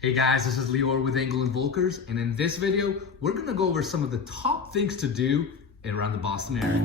Hey guys, this is Lior with England Volkers, and in this video, we're gonna go over some of the top things to do around the Boston area.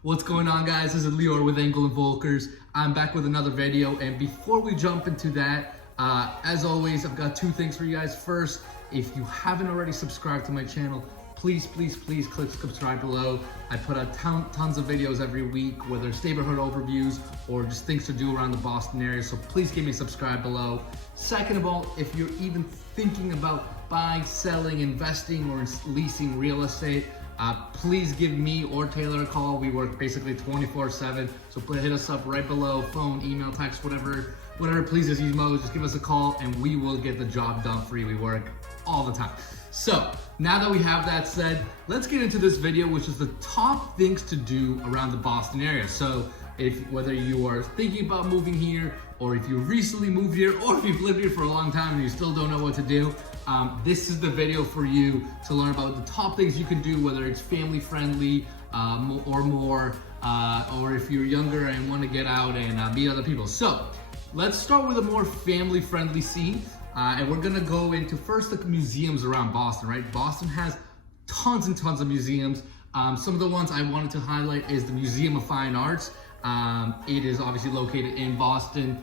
What's going on, guys? This is Lior with England Volkers. I'm back with another video, and before we jump into that, as always, I've got two things for you guys. First, if you haven't already subscribed to my channel, please click subscribe below. I put out tons of videos every week, whether it's neighborhood overviews or just things to do around the Boston area. So please give me a subscribe below. Second of all, if you're even thinking about buying, selling, investing, or leasing real estate, please give me or Taylor a call. We work basically 24/7. So hit us up right below, phone, email, text, whatever pleases you most. Just give us a call and we will get the job done for you. We work all the time. So now that we have that said, let's get into this video, which is the top things to do around the Boston area. So whether you are thinking about moving here, or if you recently moved here, or if you've lived here for a long time and you still don't know what to do, this is the video for you to learn about the top things you can do, whether it's family friendly or more, or if you're younger and want to get out and meet other people. So let's start with a more family friendly scene. And we're gonna go into first the museums around Boston, right? Boston has tons and tons of museums. Some of the ones I wanted to highlight is the Museum of Fine Arts. It is obviously located in Boston.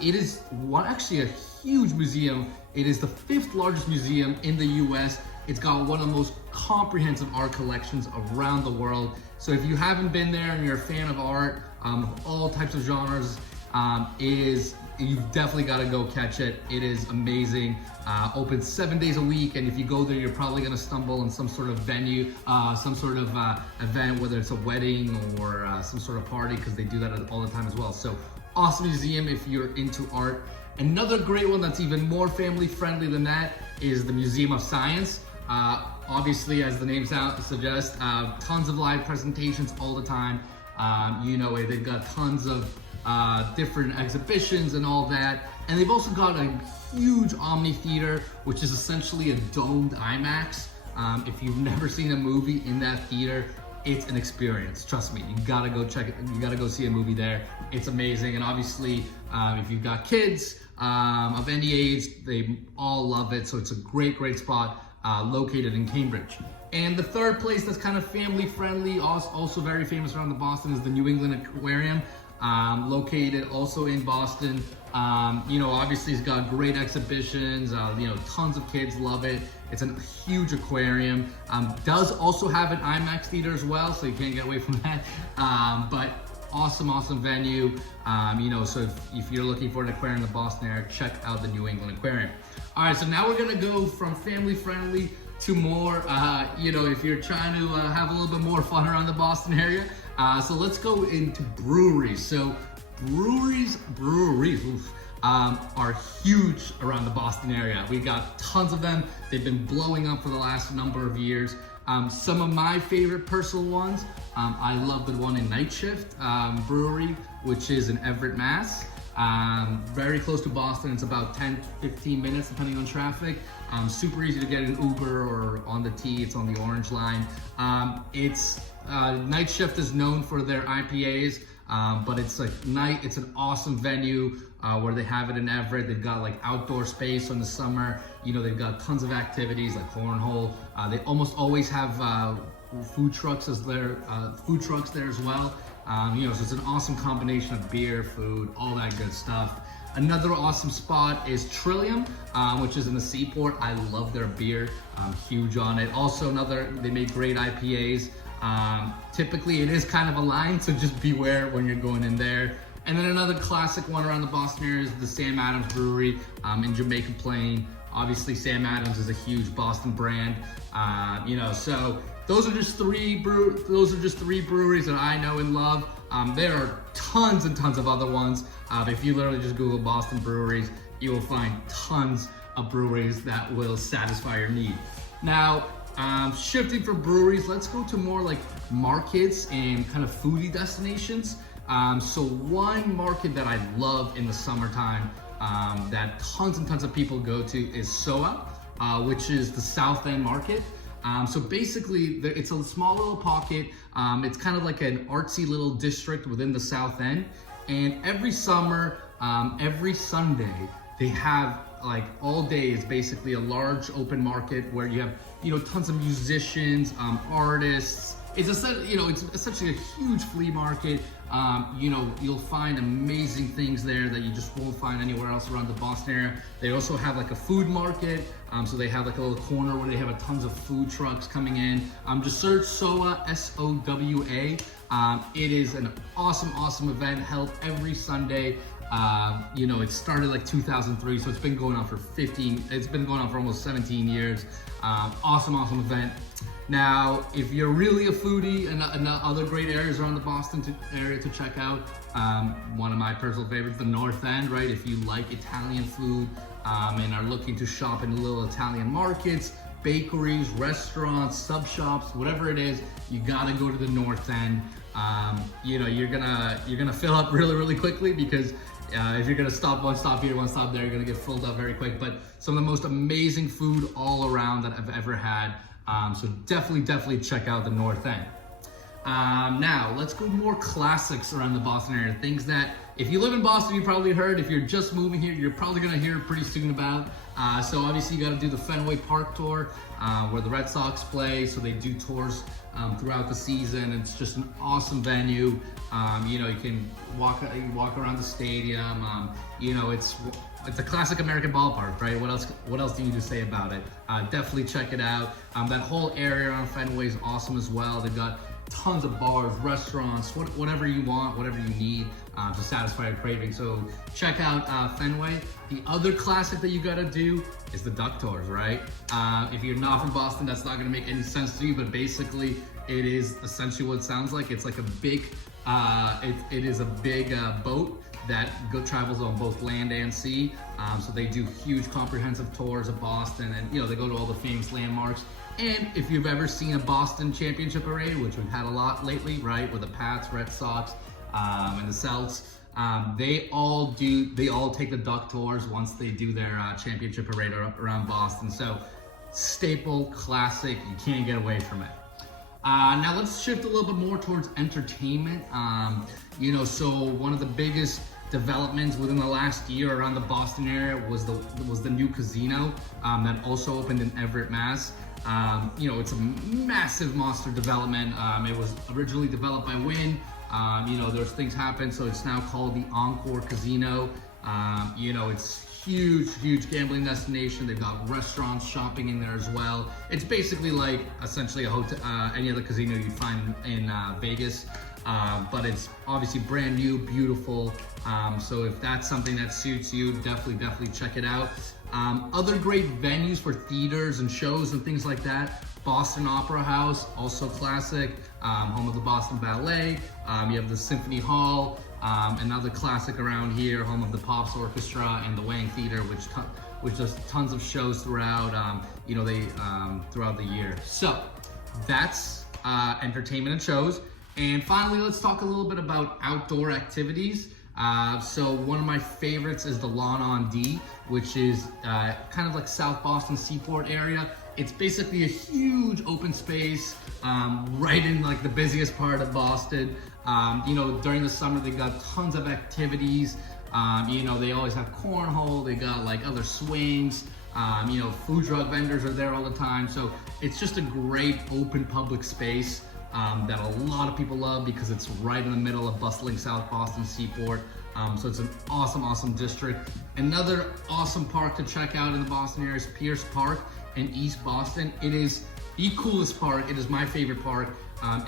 It is actually a huge museum. It is the 5th largest museum in the US. It's got one of the most comprehensive art collections around the world. So if you haven't been there and you're a fan of art, of all types of genres, you've definitely got to go catch it. It is amazing. Open 7 days a week, and if you go there, you're probably going to stumble on some sort of venue, some sort of event, whether it's a wedding or some sort of party, because they do that all the time as well. So awesome museum if you're into art. Another great one that's even more family friendly than that is the Museum of Science. Obviously, as the name suggests, tons of live presentations all the time. They've got tons of different exhibitions and all that. And they've also got a huge Omni Theater, which is essentially a domed IMAX. If you've never seen a movie in that theater, it's an experience. Trust me, you gotta go check it. You gotta go see a movie there. It's amazing. And obviously, if you've got kids of any age, they all love it. So it's a great spot located in Cambridge. And the third place that's kind of family friendly, also very famous around the Boston, is the New England Aquarium. Located also in Boston. Obviously it's got great exhibitions, tons of kids love it. It's a huge aquarium. Does also have an IMAX theater as well, so you can't get away from that. But awesome venue. So if you're looking for an aquarium in the Boston area, check out the New England Aquarium. All right, so now we're gonna go from family friendly to more, if you're trying to have a little bit more fun around the Boston area. So let's go into breweries. So breweries are huge around the Boston area. We got tons of them. They've been blowing up for the last number of years. Some of my favorite personal ones, I love the one in Nightshift Brewery, which is in Everett, Mass. Very close to Boston. It's about 10-15 minutes depending on traffic. Super easy to get an Uber or on the T. It's on the Orange Line. Nightshift is known for their IPAs, but it's an awesome venue where they have it in Everett. They've got like outdoor space in the summer. They've got tons of activities like cornhole. They almost always have food trucks there as well. So it's an awesome combination of beer, food, all that good stuff. Another awesome spot is Trillium, which is in the Seaport. I love their beer. I'm huge on it. Also they make great IPAs. Typically it is kind of a line, so just beware when you're going in there. And then another classic one around the Boston area is the Sam Adams Brewery in Jamaica Plain. Obviously Sam Adams is a huge Boston brand. So those are just three breweries that I know and love. There are tons and tons of other ones. If you literally just Google Boston breweries, you will find tons of breweries that will satisfy your need. Now, shifting from breweries, let's go to more like markets and kind of foodie destinations. So one market that I love in the summertime that tons and tons of people go to is SOA, which is the South End Market. So basically, it's a small little pocket. It's kind of like an artsy little district within the South End. And every summer, every Sunday, they have like all day is basically a large open market where you have, tons of musicians, artists. It's essentially a huge flea market. You'll find amazing things there that you just won't find anywhere else around the Boston area. They also have like a food market. So they have like a little corner where they have tons of food trucks coming in. Just search SOWA, S-O-W-A. It is an awesome event held every Sunday. It started like 2003, so it's been going on for almost 17 years. Awesome event. Now, if you're really a foodie and other great areas around the Boston area to check out, one of my personal favorites, the North End, right? If you like Italian food and are looking to shop in little Italian markets, bakeries, restaurants, sub shops, whatever it is, you gotta go to the North End. You're gonna fill up really quickly because if you're gonna stop one stop here, one stop there, you're gonna get filled up very quick. But some of the most amazing food all around that I've ever had. So definitely check out the North End. Now let's go more classics around the Boston area. Things that if you live in Boston, you probably heard. If you're just moving here, you're probably gonna hear pretty soon about. So obviously you gotta do the Fenway Park tour where the Red Sox play. So they do tours throughout the season. It's just an awesome venue. You can walk around the stadium. It's a classic American ballpark, right? What else do you need to say about it? Definitely check it out. That whole area around Fenway is awesome as well. They've got tons of bars, restaurants, whatever you want, whatever you need to satisfy your craving. So check out Fenway. The other classic that you gotta do is the duck tours, right? If you're not from Boston, that's not gonna make any sense to you, but basically it is essentially what it sounds like. It's like a big, it is a big boat that travels on both land and sea. So they do huge comprehensive tours of Boston, and they go to all the famous landmarks. And if you've ever seen a Boston championship parade, which we've had a lot lately, right, with the Pats, Red Sox, and the Celts, they all take the duck tours once they do their championship parade around Boston. So staple, classic, you can't get away from it. Now let's shift a little bit more towards entertainment. So one of the biggest developments within the last year around the Boston area was the new casino that also opened in Everett, Mass. It's a massive monster development. It was originally developed by Wynn. There's things happen, so it's now called the Encore Casino. It's huge gambling destination. They've got restaurants, shopping in there as well. It's basically like essentially a hotel, any other casino you'd find in Vegas. But it's obviously brand new, beautiful. So if that's something that suits you, definitely check it out. Other great venues for theaters and shows and things like that. Boston Opera House, also classic, home of the Boston Ballet. You have the Symphony Hall, another classic around here, home of the Pops Orchestra and the Wang Theater, which does tons of shows throughout, throughout the year. So that's entertainment and shows. And finally, let's talk a little bit about outdoor activities. So one of my favorites is the Lawn on D, which is kind of like South Boston Seaport area. It's basically a huge open space right in like the busiest part of Boston. During the summer, they got tons of activities. They always have cornhole. They got like other swings. Food truck vendors are there all the time. So it's just a great open public space that a lot of people love because it's right in the middle of bustling South Boston Seaport. So it's an awesome district. Another awesome park to check out in the Boston area is Pierce Park in East Boston. It is the coolest park. It is my favorite park.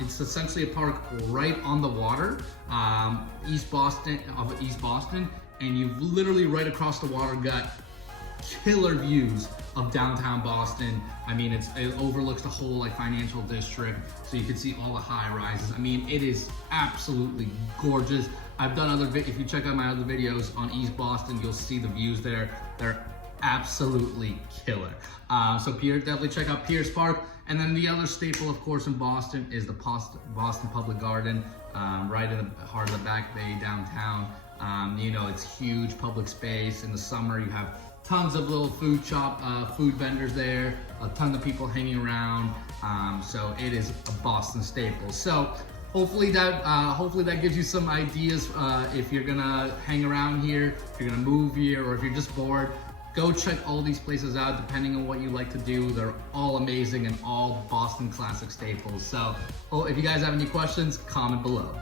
It's essentially a park right on the water, East Boston, and you've literally right across the water got killer views of downtown Boston. I mean, it overlooks the whole like financial district, so you can see all the high rises. I mean, it is absolutely gorgeous. I've done if you check out my other videos on East Boston, you'll see the views there. They're absolutely killer. So definitely check out Pierce Park. And then the other staple, of course, in Boston is the Boston Public Garden, right in the heart of the Back Bay downtown. It's huge public space. In the summer, you have tons of little food vendors there, a ton of people hanging around. So it is a Boston staple. So hopefully that gives you some ideas if you're gonna hang around here, if you're gonna move here, or if you're just bored. Go check all these places out depending on what you like to do. They're all amazing and all Boston classic staples. So if you guys have any questions, comment below.